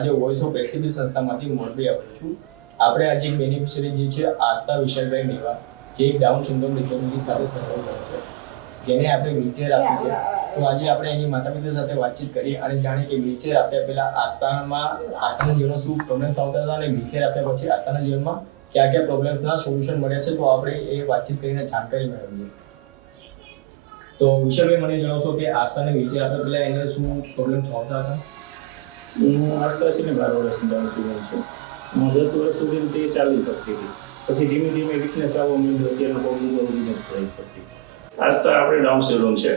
આજે voice of ACB સંસ્થામાંથી Morbi આવ્યો છું. આપણે આજે એક બેનિફિશિયરી જે છે આસ્થા વિશાલભાઈ મેવા, જે એક ડાઉન સિન્ડ્રોમ ડિસેબિલિટી સાથે સર્વાઈવ કરે છે, જેને આપણે વ્હીલચેર આપી છે. તો આજે આપણે એની માતા પિતા સાથે વાતચીત કરી અને જાણીએ કે વ્હીલચેર આપ્યા પહેલા આસ્થાના જીવનમાં શું પ્રોબ્લેમ્સ આવતા હતા અને વ્હીલચેર આપ્યા પછી આસ્થાના જીવનમાં કયા કયા પ્રોબ્લેમ્સના સોલ્યુશન મળ્યા છે. તો આપણે એ વાતચીત કરીને જાણકારી મેળવીએ. તો વિશાલભાઈ, મને જણાવશો કે આસ્થાને વ્હીલચેર આપ્યા પહેલા એને શું પ્રોબ્લેમ્સ આવતા હતા? હું આસ્થા છે ને 12 વર્ષની ડાઉન સિન્ડ્રોમ છું. હું 10 વર્ષ સુધી તે ચાલી શકતી હતી, પછી ધીમે ધીમે વીકનેસ આવવા માંડ્યો, અત્યારે પગ ઉપર ઊભી નથી રહી શકતી. આસ્થા આપણે ડાઉન સિન્ડ્રોમ છે,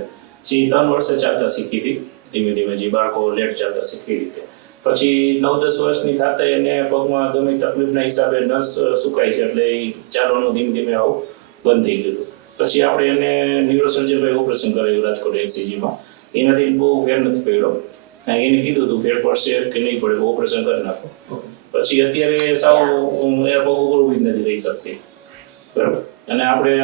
જે 3 વર્ષે ચાલતા શીખી હતી, ધીમે ધીમે જે બાળકો લેટ ચાલતા શીખી રીતે. પછી 9-10 વર્ષની થતા એને પગમાં ગમે તકલીફના હિસાબે નસ સુકાય છે, એટલે એ ચાલવાનું ધીમે ધીમે આવું બંધ થઈ ગયું. પછી આપણે એને ન્યુરોસર્જન ઓપરેશન કરાવ્યું રાજકોટ એસસીજીમાં. એનાથી બહુ ફેર નથી પડ્યો. એને કીધું હતું ફેર પડશે કે નહીં પડે, ઓપરેશન કરી નાખો. પછી અત્યારે સાવ એ પગ ઉપર ઊભી જ નથી રહી શકતી, બરાબર. અને આપણે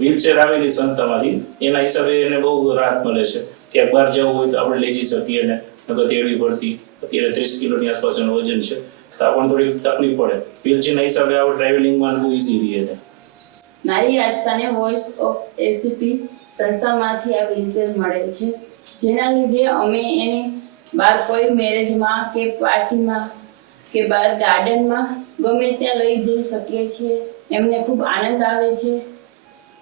વ્હીલચેર આવેલી સંસ્થામાંથી એના હિસાબે એને બહુ રાહત મળે છે. ક્યાંક બહાર જવું હોય તો આપણે લઈ જઈ શકીએ ને, નકર તેડવી પડતી. અત્યારે 30 કિલોની આસપાસ એનું વજન છે, તો આપણને થોડી તકલીફ પડે. વ્હીલચેરના હિસાબે આપણે ટ્રાવેલિંગમાં બહુ ઇઝી રહે છે. મારી આસ્થાને વોઇસ ઓફ એસીપી સંસ્થામાંથી આ વ્હીલચેર મળે છે, જેના લીધે અમે એને બહાર કોઈ મેરેજમાં કે પાર્ટીમાં કે બહાર ગાર્ડનમાં ગમે ત્યાં લઈ જઈ શકીએ છીએ. એમને ખૂબ આનંદ આવે છે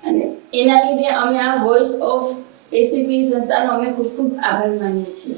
અને એના લીધે અમે આ વોઇસ ઓફ એસીપી સંસ્થાનો અમે ખૂબ ખૂબ આભાર માનીએ છીએ.